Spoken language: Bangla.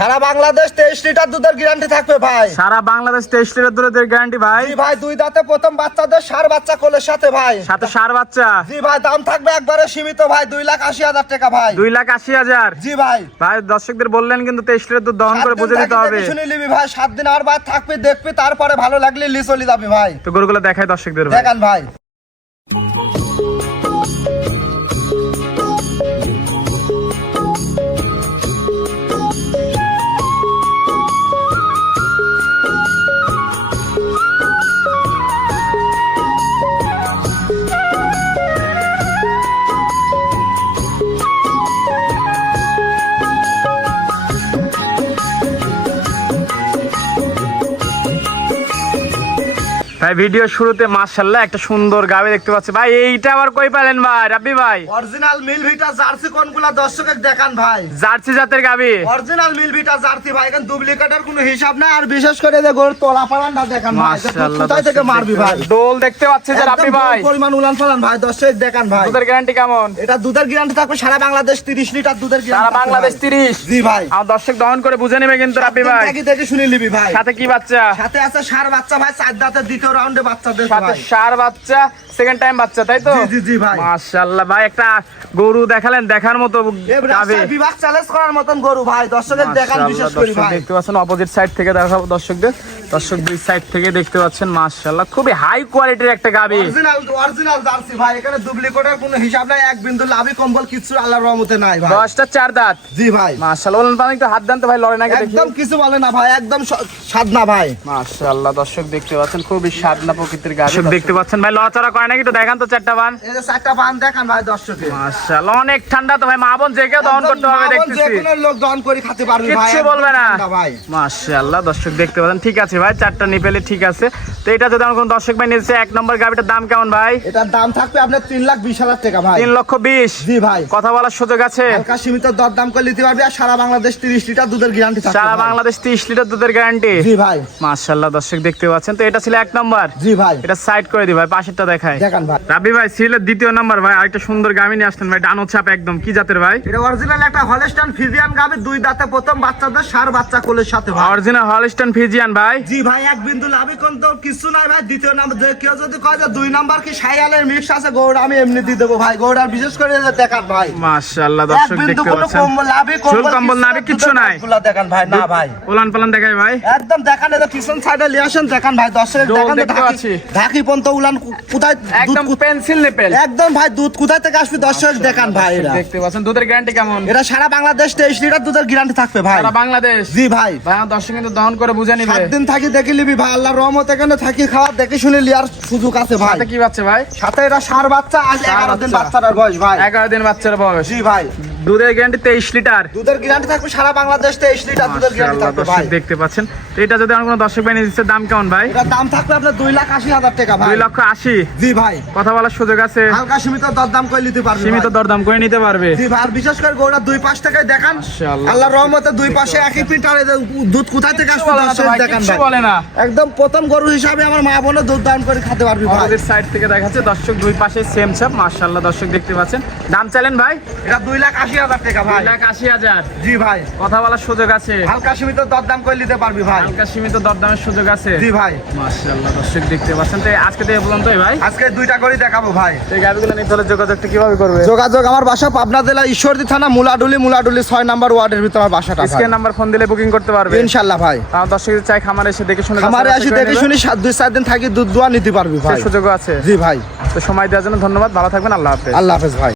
সারা বাংলাদেশ 23 লিটার দুধের গ্যারান্টি থাকবে ভাই। সারা বাংলাদেশ 23 লিটার দুধের গ্যারান্টি ভাই। জি ভাই, দুই দাঁতে প্রথম বাচ্চাদের ষাঁড় বাচ্চা কোলের সাথে ভাই। সাথে ষাঁড় বাচ্চা। জি ভাই, দাম থাকবে একবারে সীমিত ভাই, 2,80,000 টাকা ভাই। 2,80,000। জি ভাই। ভাই দর্শকদের বললেন কিন্তু 23 লিটার দুধ দহন করে বুঝে দিতে হবে। শুনে নিবি ভাই, 7 দিন আর বাদ থাকবি, দেখবি, তারপরে ভালো লাগলে লি চলে যাবি ভাই। তো গরুগুলো দেখাই দর্শকদের ভাই। দেখান ভাই। ভাই ভিডিও শুরুতে মাশাআল্লাহ একটা সুন্দর গাবে দেখতে পাচ্ছি ভাই। এইটা আবার কই পেলেন ভাই রাব্বি ভাই? অরিজিনাল মিল ভিটা জার্সি কোনগুলা দর্শকের দেখান ভাই। জার্সি জাতের গাবি, অরিজিনাল মিল ভিটা জার্সি ভাই, এখন ডুপ্লিকেটের কোনো হিসাব নাই। আর বিশেষ করে যে গরুর তোলা পালানটা দেখান ভাই, মাশাআল্লাহ। কোথায় থেকে মারবি ভাই? দোল দেখতে পাচ্ছি যে রাব্বি ভাই, পরিমাণ উলান পালান ভাই, দর্শক দেখান ভাই। দুধের গ্যারান্টি কেমন? এটা দুধের গ্যারান্টি থাকবে সারা বাংলাদেশ 30 লিটার দুধের গ্যারান্টি। সারা বাংলাদেশ 30। জি ভাই। আর দর্শক দহন করে বুঝে নেবে কিন্তু রাব্বি ভাই। দেখে শুনে নিবি ভাই। সাথে কি বাচ্চা? সাথে আছে ষাঁড় বাচ্চা ভাই, 4 দাঁতের দ্বিতীয় রাউন্ডে বাচ্চা দেবে সাথে ভাই। ষাঁড় বাচ্চা, সেকেন্ড টাইম বাচ্চা, তাই তো? জি জি জি ভাই। মাশাআল্লাহ ভাই, একটা গরু দেখালেন দেখার মতো গাবে। বিভাগ চ্যালেঞ্জ করার মতন গরু ভাই, দর্শকের দেখান বিশেষ করে ভাই। দেখতে পাচ্ছেন অপোজিট সাইড থেকে দেখাবো দর্শকদের। দর্শক দুই সাইড থেকে দেখতে পাচ্ছেন মাশাআল্লাহ খুবই হাই কোয়ালিটির একটা গাবি। অরিজিনাল জার্সি ভাই, এখানে ডুপ্লিকেটের কোনো হিসাব নাই, এক বিন্দু লাভি কম্বল কিছু আল্লাহর রহমতে নাই ভাই। 10টা 4 দাঁত। জি ভাই। মাশাআল্লাহ, বলেন পানি তো হাত দেন তো ভাই, লড়ে নাকি দেখি। একদম কিছু বলে না ভাই, একদম সাদনা ভাই। মাশাআল্লাহ দর্শক দেখতে পাচ্ছেন খুবই সাদনা প্রকৃতির গাবি। দর্শক দেখতে পাচ্ছেন ভাই, লড়াচড়া করে নাকি? তো দেখান তো 4টা বান। এই যে 4টা বান দেখান ভাই দর্শকে। মাশাআল্লাহ অনেক ঠান্ডা তো ভাই, মা বোন যে কেউ দহন করতে হবে দেখতেছি। যে কোনো লোক দহন করে খেতে পারবে ভাই, কিচ্ছু বলবে না ভাই। মাশাআল্লাহ দর্শক দেখতে পাচ্ছেন। ঠিক আছে ভাই, 4টা নিপেলে ঠিক আছে। তো এটা যদি কোন দর্শক ভাই নিচ্ছে, 1 নম্বর গাবিটার দাম কেমন ভাই? এটার দাম থাকবে আপনার 3,20,000 টাকা ভাই। 3,20,000। জি ভাই। কথা বলার সুযোগ আছে? হালকা সীমিত দর দাম করে নিতে পারবে। আর সারা বাংলাদেশ 30 লিটার দুধের গ্যারান্টি থাকবে। সারা বাংলাদেশ 30 লিটার দুধের গ্যারান্টি। জি ভাই। মাশাআল্লাহ দর্শক দেখতে পাচ্ছেন। তো এটা ছিল 1 নম্বর। জি ভাই। এটা সাইড করে দি ভাই, পাশেরটা দেখায়। দেখান ভাই। রাব্বি ভাই সিলের 2য় নাম্বার ভাই, আরেকটা সুন্দর গাবি নিয়ে আসলেন ভাই, ডানো ছাপ একদম। কি জাতের ভাই? এটা অরিজিনাল একটা হলস্টাইন ফ্রিজিয়ান গাবি, দুই দাঁতে প্রথম বাচ্চাদের ষাঁড় বাচ্চা কোলের সাথে ভাই। অরিজিনাল হলস্টাইন ফ্রিজিয়ান ভাই। জি ভাই, এক বিন্দু লাভি কোন তো কিছু নাই ভাই। দ্বিতীয় নাম্বার যে কেউ যদি কয় যে 2 নাম্বার কি শাইয়ালের মিক্স আছে, গৌড় আমি এমনি দিয়ে দেবো ভাই। গৌড় আর বিশেষ করে দেখান ভাই। মাশাআল্লাহ দর্শক দেখতে পাচ্ছেন, চুল কম্বল নাভি কিচ্ছু নাই। দেখান ভাই। না ভাই, ওলান পালান দেখাই ভাই, একদম দেখান। এটা পিছন সাইডে লিয়াছেন দেখান ভাই। দর্শক দেখান দেখতে পাচ্ছি। ঢাকি পর্যন্ত উলান কোথায় একদম পেন্সিল নেপেল একদম ভাই। দুধ কোথায় থেকে আসবে দর্শক দেখান ভাই। এটা দেখতে পাচ্ছেন দুধের গ্যারান্টি কেমন? এটা সারা বাংলাদেশ 23 লিটার দুধের গ্যারান্টি থাকবে ভাই। সারা বাংলাদেশ। জি ভাই। ভাই আমার দর্শক কিন্তু দহন করে বুঝে নিবে। 7 দিন থাকি দেখে নিবি ভাই, আল্লাহর রহমত। এখানে থাকি খাওয়া দেখে শুনে লিয়ার সুযোগ আছে ভাই। সাথে কি বাচ্চা ভাই? সাথে এটা ষাঁড় বাচ্চা, আজ 11 দিন বাচ্চাটার বয়স ভাই। 11 দিন বাচ্চার বয়স। জি ভাই। দুধের গ্যারান্টি 23 লিটার। দুধের গ্যারান্টি থাকবে সারা বাংলাদেশ 23 লিটার দুধের গ্যারান্টি থাকবে ভাই। দেখতে পাচ্ছেন। তো এটা যদি কোনো দর্শক ভাই নিচ্ছে, দাম কেমন ভাই? এটার দাম থাকবে আপনার 2,80,000 টাকা ভাই। 2,80,000। জি ভাই। কথা বলার সুযোগ আছে? হালকা সীমিত দরদাম করে নিতে পারবে। সীমিত দরদাম করে নিতে পারবে। জি ভাই। আর বিশেষ করে গরুটা দুই পাশ থেকে দেখান। মাশাআল্লাহ। আল্লাহর রহমতে দুই পাশে একই প্রিন্টার। দুধ কোথা থেকে আসবে দর্শক দেখান ভাই। বলে না, একদম প্রথম গরু হিসাবে আমার মা বোনের দুধ দান করে খেতে পারবি ভাই। আমাদের সাইড থেকে দেখাচ্ছে দর্শক, দুই পাশে সেম ছাপ। মাশাআল্লাহ দর্শক দেখতে পাচ্ছেন। দাম চাইলেন ভাই? এটা 2,80,000 টাকা ভাই। 2,80,000। জি ভাই। কথা বলার সুযোগ আছে? হালকা সীমিত দরদাম করে নিতে পারবি ভাই। হালকা সীমিত দরদামের সুযোগ আছে। জি ভাই। মাশাআল্লাহ দর্শক দেখতে পাচ্ছেন। তো আজকে তো বলুন তো ভাই, আজকে 2টা করে দেখাবো ভাই। তো এই গাবিগুলো নিতে হলে যোগাযোগটা কিভাবে করবে? যোগাযোগ আমার বাসা পাবনা জেলা ঈশ্বরদী থানা মুলাডুলি 6 নম্বর ওয়ার্ডের ভিতর আমার বাসাটা। স্ক্রিন নাম্বার ফোন দিলে বুকিং করতে পারবে ইনশাআল্লাহ ভাই। তাও দর্শক যদি চাই খামারে এসে দেখে শুনে, খামারে এসে দেখে শুনি 2-4 দিন থাকি দুধ দোয়া নিতে পারবি ভাই। সুযোগ আছে। জি ভাই। তো সময় দেওয়ার জন্য ধন্যবাদ, ভালো থাকবেন, আল্লাহ হাফেজ। আল্লাহ হাফেজ ভাই।